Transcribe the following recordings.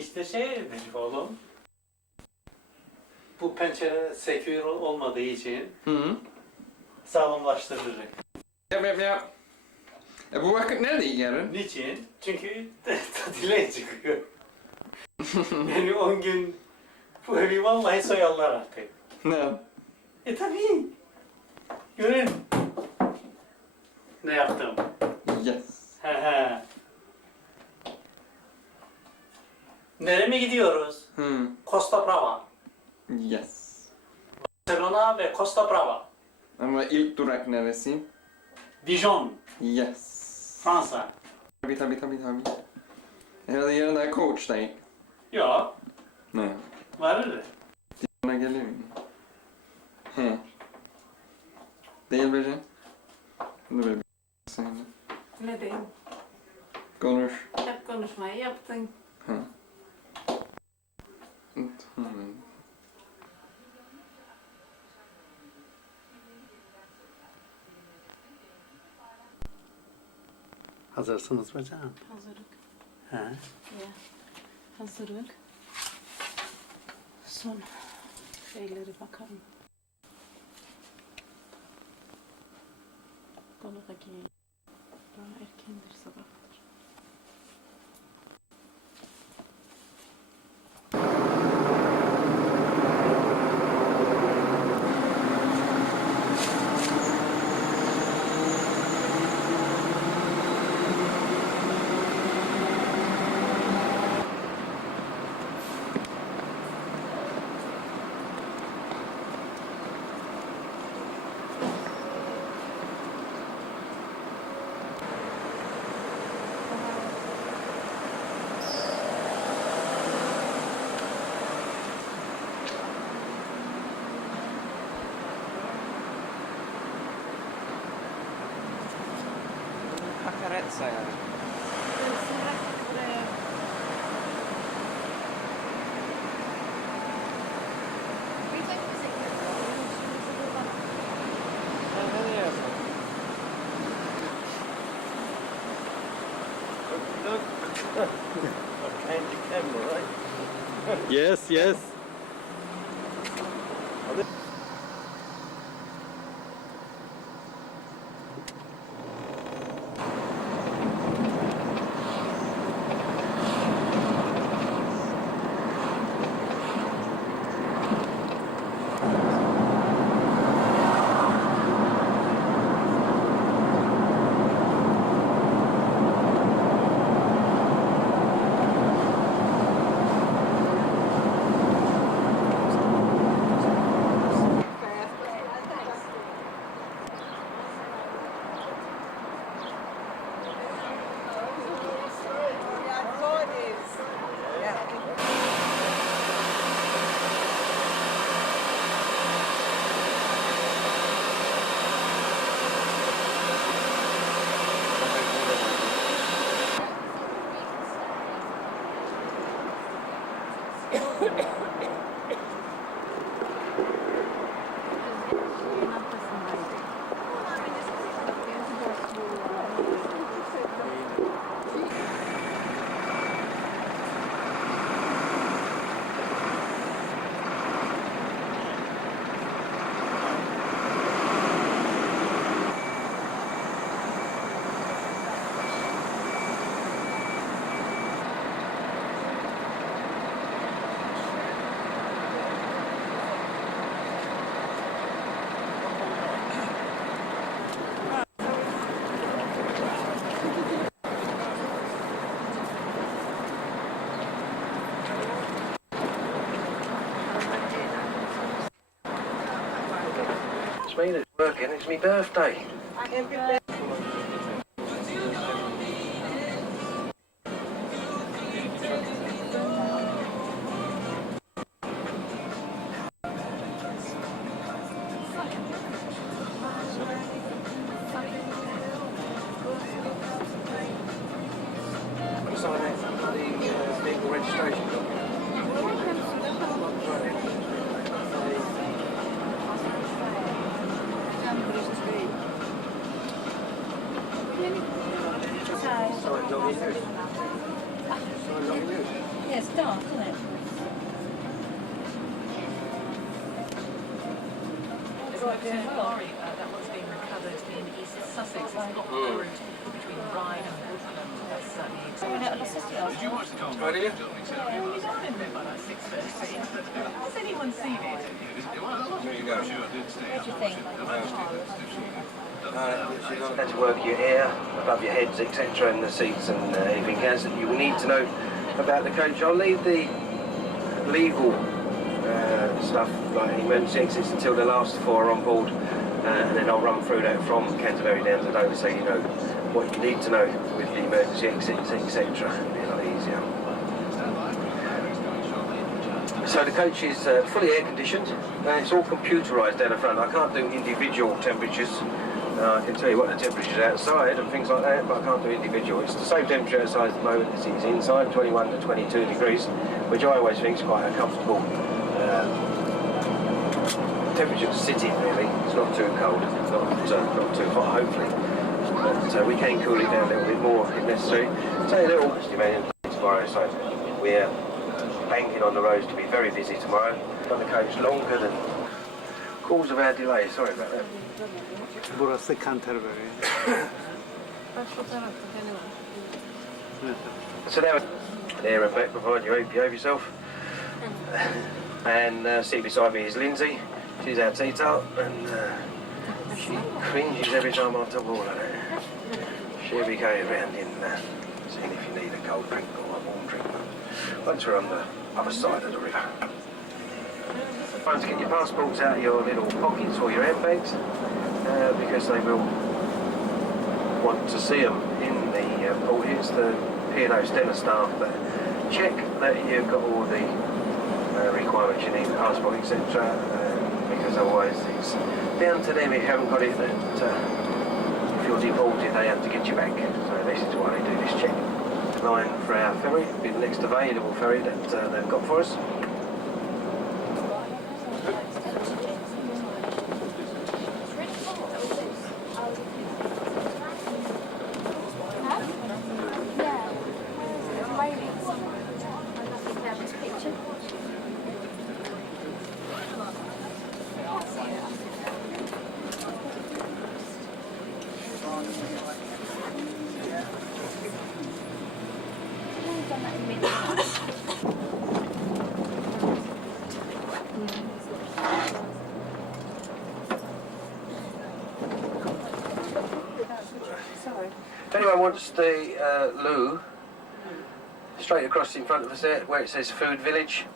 işte şey dedik oğlum. Bu pencere sekür olmadığı için sağlamlaştırırız. Yap. Bu vakit nerede yarın? Niçin? Çünkü tatile çıkıyor. Yani 10 gün bu evi vallahi soyarlar artık. Ne? Tabii. Görün. Ne yaptım? Yes. He. Nereye mi gidiyoruz? Costa Brava. Yes. Barcelona ve Costa Brava. Ama ilk durak neresi? Dijon, Yes. Fransa. Tabii. Herhalde yarın da coachdayım. Yok, Ne? varır. Ona gelirim. He. Değil Bece. Bunu böyle bir Ne diyeyim? konuş. Hep konuşmayı yaptın. Ha. Tamam. Hazırsınız mı canım? Hazırlık. He. Ya. Hazırlık. Son şeyleri bakalım. Bunu da giyeyim. Daha erkendir sabahtır. Hakaret sayarım. Buraya. Yes. It's working, it's my birthday. Sign that bloody vehicle registration document. Yes, dark, isn't it? It's like a lorry that was being recovered in East Sussex. It's got the route between Ryde and Woodland. That's certainly Did you watch the film? Oh, did you? Yeah, we got in there by like 6:30. Has anyone seen it? There you go. What do you think? You have to work your hair above your heads, etc., and the seats and anything else that you will need to know about the coach. I'll leave the legal stuff like emergency exits until the last four are on board, and then I'll run through that from Canterbury down to Dover so you know what you need to know with the emergency exits, etc. It'll be a lot easier. So the coach is fully air conditioned and it's all computerised down the front. I can't do individual temperatures. I can tell you what the temperature is outside and things like that, but I can't do individual. It's the same temperature outside at the moment as it is inside, 21 to 22 degrees, which I always think is quite a comfortable temperature to sit in, really. It's not too cold, not too hot, hopefully. But we can cool it down a little bit more if necessary. Say a little estimated tomorrow, so we're banking on the roads to be very busy tomorrow. On the coach longer than cause of our delay, sorry about that. Burası Canterbury. So there and back behind you, behave yourself. And sit beside me is Lindsay. She's our tea tart, and she cringes every time I talk all of that. She'll be going around in seeing if you need a cold drink or a warm drink. Once we're on the other side of the river. Try to get your passports out of your little pockets or your handbags, because they will want to see them in the port. Here's the P&O Stella staff that check that you've got all the requirements you need, passport, etc. Because otherwise it's down to them if you haven't got it that if you're deported they have to get you back. So this is why they do this check. Line for our ferry, be the next available ferry that they've got for us. If anyone wants the loo, straight across in front of us there, where it says Food Village,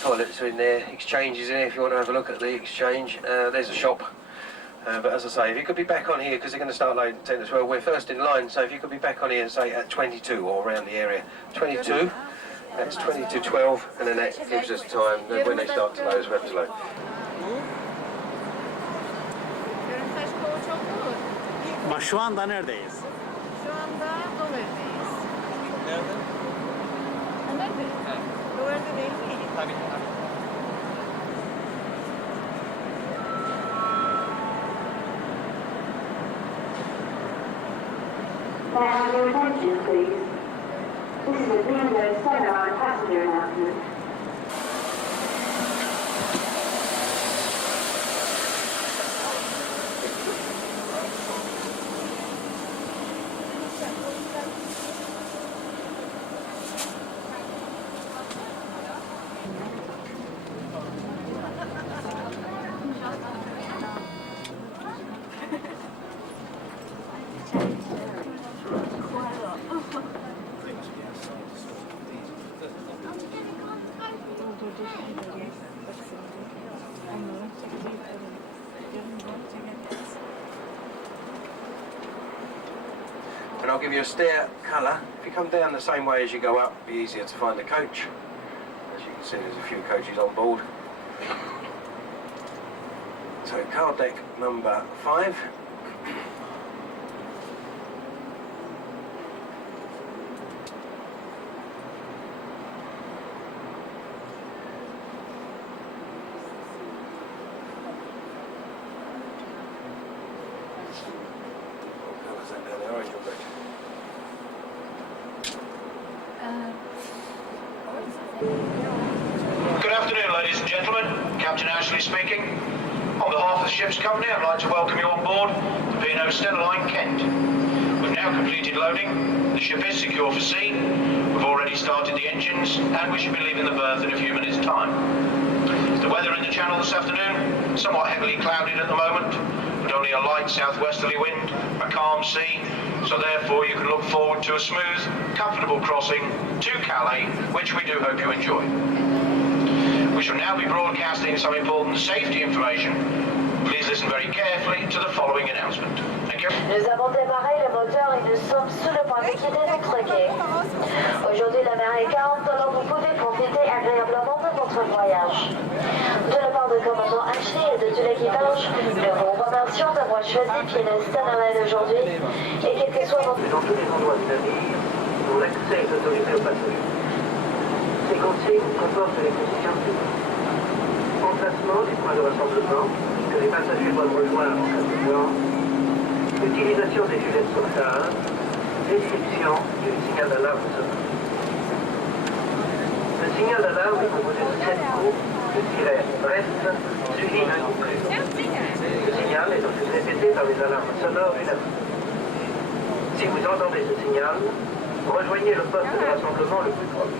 toilets are in there, exchange is in there if you want to have a look at the exchange. There's a shop, but as I say, if you could be back on here, because they're going to start loading 10 as well, we're first in line, so if you could be back on here, say at 22 or around the area. 22, that's 20 to 12, and then that gives us time that when they start to load, we have to load. Ama şu anda neredeyiz? Şu anda Dover'deyiz. Nerede? Nerede? Dover'de değil mi? Tabii. May I have your attention, please? This is a Greenwood 7-hour passenger announcement. And I'll give you a stair colour. If you come down the same way as you go up, it'll be easier to find the coach. As you can see, there's a few coaches on board. So card deck number 5. What colour's that down there? Orange or red? Orange. Good afternoon, ladies and gentlemen. Captain Ashley speaking. On behalf of the ship's company, I'd like to welcome you on board the P&O Stella Line Kent. We've now completed loading. The ship is secure for sea. We've already started the engines, and we should be leaving the berth in a few minutes' time. The weather in the channel this afternoon, somewhat heavily clouded at the moment, with only a light southwesterly wind, a calm sea, so therefore you can look forward to a smooth, comfortable crossing to Calais, which we do hope you enjoy. We shall now be broadcasting some important safety information. Please listen very carefully to the following announcement. Thank you. Nous avons démarré le moteur et nous sommes sous le point de quitter notre quai. Aujourd'hui, la mer est calme, alors vous pouvez profiter agréablement de votre voyage. De la part du commandant Ashley et de tout l'équipage, nous vous remercions d'avoir choisi P&O Stella Line aujourd'hui et quel que soit votre... Dans tous les endroits du navire, dont l'accès est autorisé aux passagers. Ces consignes comportent les conditions suivantes. Emplacement des points de rassemblement que les passagers doivent rejoindre en cas d'urgence. Utilisation des gilets de sauvetage. Description du signal d'alarme sonore. Le signal d'alarme est composé de 7 coups de tiret bref suivi d'un coup plus long. Le signal est ensuite répété par les alarmes sonores du navire. Si vous entendez ce signal, rejoignez le poste de rassemblement le plus proche.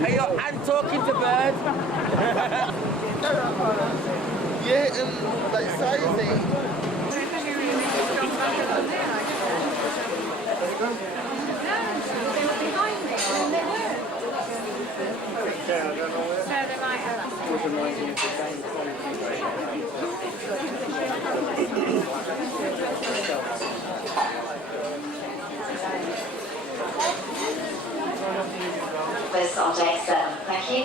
Hey, I'm talking to birds. Yeah, and like sizing. This on deck 7. Thank you.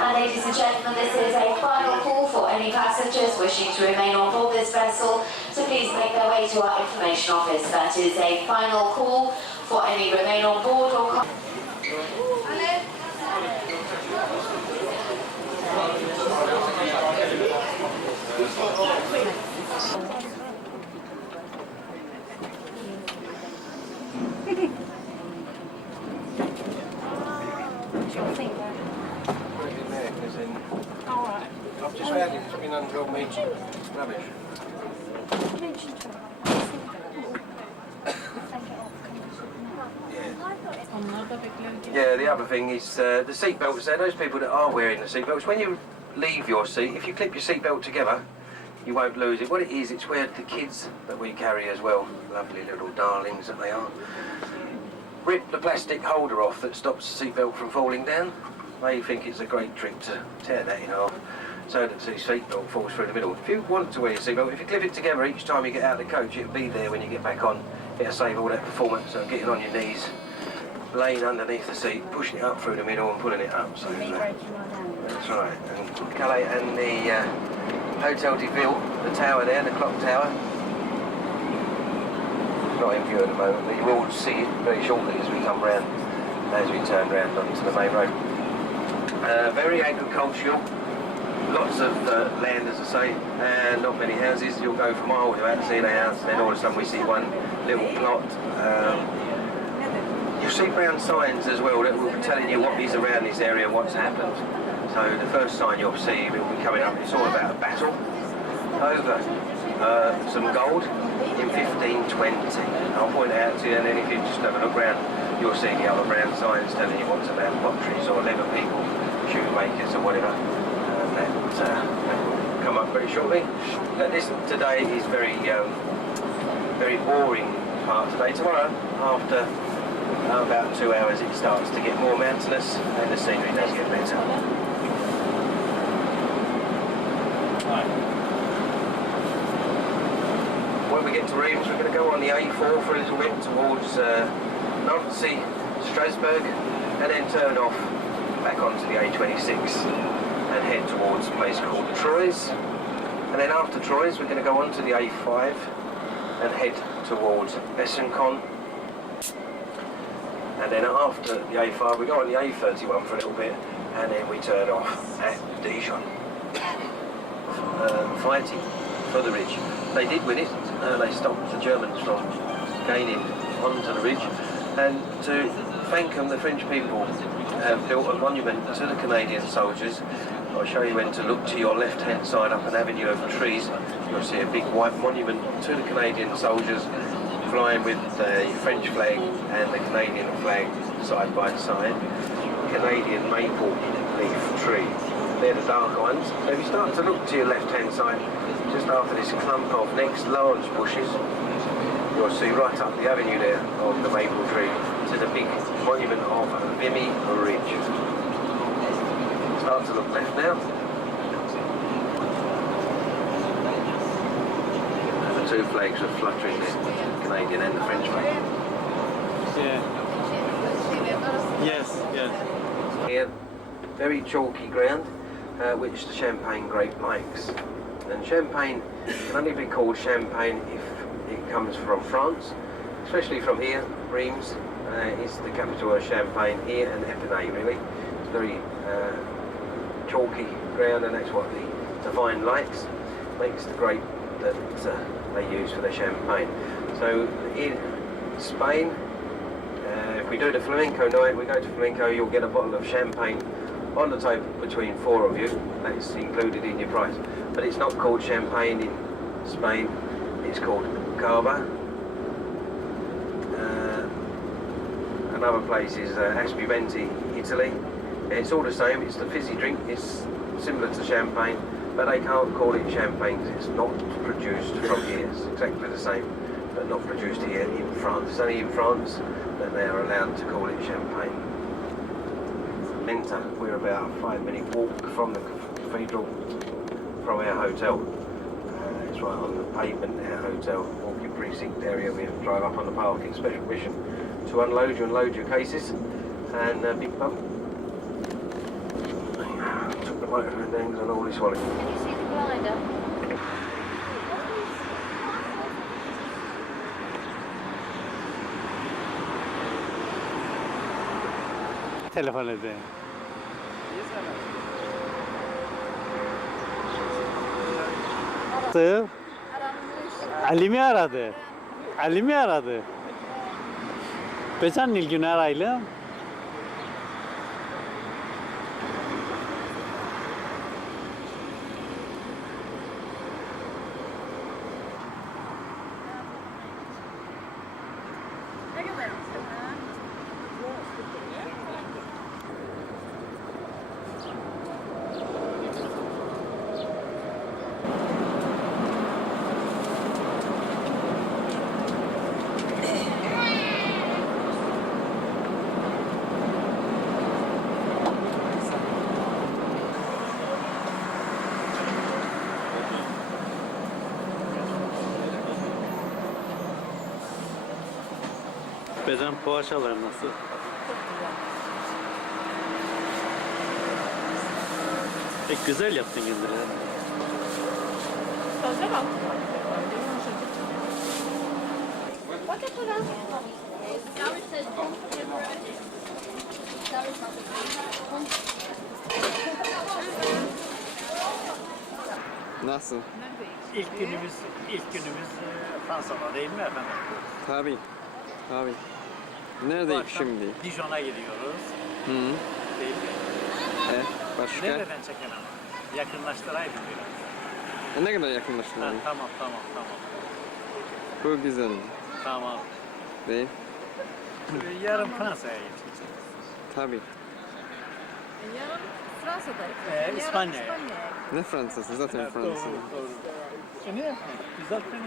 And ladies and gentlemen, this is a final call for any passengers wishing to remain on board this vessel, so please make their way to our information office. That is a final call for any remain on board or... I've just found it. It's been under all meat. Rubbish. Yeah, the other thing is the seat belts there. Those people that are wearing the seat belts, when you leave your seat, if you clip your seat belt together, you won't lose it. What it is, it's where the kids that we carry as well, lovely little darlings that they are, rip the plastic holder off that stops the seat belt from falling down. They think it's a great trick to tear that in half so that the seat belt falls through the middle. If you want to wear your seat belt, if you clip it together each time you get out of the coach, it'll be there when you get back on. It'll save all that performance of getting on your knees, laying underneath the seat, pushing it up through the middle and pulling it up. So that's right. And Calais and the Hotel de Ville, the tower there, the clock tower. Not in view at the moment, but you will see it very shortly as we come round, as we turn round onto the main road. Very agricultural, lots of land, as I say, and not many houses. You'll go for miles without seeing a house, then all of a sudden we see one little plot. You'll see brown signs as well that will be telling you what is around this area, what's happened. So the first sign you'll see will be coming up, it's all about a battle over some gold in 1520. I'll point it out to you, and then if you just have a look around, you'll see the other brown signs telling you what's about potteries or leather people, shoemakers or whatever. That will come up very shortly. This today is very boring part today. Tomorrow, after about 2 hours, it starts to get more mountainous and the scenery does get better. When we get to Reims, we're going to go on the A4 for a little bit towards Nancy, Strasbourg, and then turn off back onto the A26 and head towards a place called Troyes. And then after Troyes, we're going to go onto the A5 and head towards Besançon. And then after the A5, we go on the A31 for a little bit, and then we turn off at Dijon, fighting for the ridge. They did win it. They stopped the Germans from gaining onto the ridge, and to thank them, the French people have built a monument to the Canadian soldiers. I'll show you when to look to your left-hand side up an avenue of trees. You'll see a big white monument to the Canadian soldiers flying with the French flag and the Canadian flag side by side. Canadian maple leaf tree. They're the dark ones. So if you start to look to your left-hand side, just after this clump of next large bushes, you'll see right up the avenue there of the maple tree to the big monument of Vimy Ridge. Start to look left now. And the two flags are fluttering there, the Canadian and the French flag. Yeah. Yes, yes. Here, very chalky ground, which the champagne grape likes. And champagne can only be called champagne if it comes from France, especially from here. Reims is the capital of Champagne here, and Epinay really. It's very chalky ground, and that's what the vine likes. Makes the grape that they use for the champagne. So in Spain, if we do the flamenco night, we go to flamenco, you'll get a bottle of champagne on the table between 4 of you. That's included in your price. But it's not called champagne in Spain, it's called cava. Another place is Aspiventi, Italy. It's all the same, it's the fizzy drink, it's similar to champagne, but they can't call it champagne because it's not produced from here. It's exactly the same, but not produced here in France. It's only in France that they are allowed to call it champagne. Menta, we're about a 5-minute walk from the cathedral, from our hotel. It's right on the pavement, our hotel, walking precinct area. We drive up on the parking, special permission to unload you and load your cases, and big bump. Took the microphone down because I normally swallow. Can you see the glider? Telefon edeyim. Ali mi aradı? Ali mi aradı? Besan Nilgün arayla. Bezen poğaçalar nasıl? Güzel yaptın kendileri. Taze bak. Nasıl? İlk günümüz Fransa'da değil mi efendim? Tabii. Tabii. Bu Neredeyik akşam şimdi? Dijon'a gidiyoruz. Hı. Değil mi? Başka? Nereden çeken ama? Yakınlaştırayım biraz. Ne kadar Ha, yakınlaştın? tamam. Bu güzel. Tamam. Değil? Yarın Fransa'ya gideceğiz. Tabii. Yarın Fransa'dayız. Yarın İspanya'ya. İspanya'ya. Ne Fransa'sı? Zaten Evet, Fransa. doğru. Ne yapayım? Zaten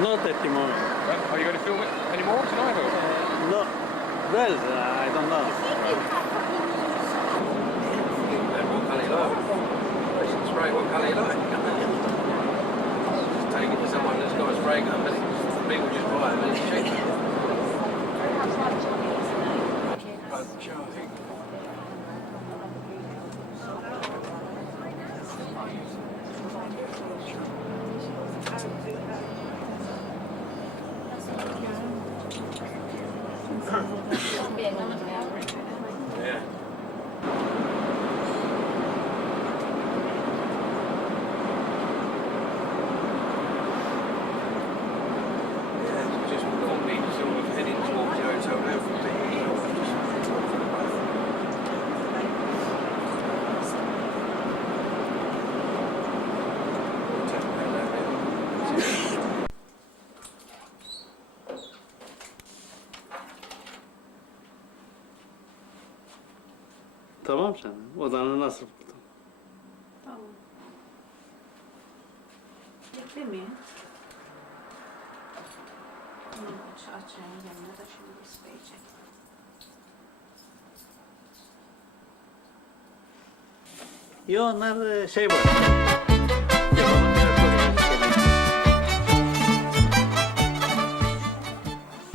not at the moment. Are you going to film it anymore tonight? Or? No. Well, I don't know. What colour you like? Listen, spray what colour you like. Just take it to someone that's got a spray gun, but people just buy them and it's cheap. Yeah. Just normally sort of heading towards the hotel now from the Tamam canım. Odanı nasıl buldun? Tamam. Beklemeyin. Şu açayım yanına da şimdi isteyecek. Yo onlar şey var.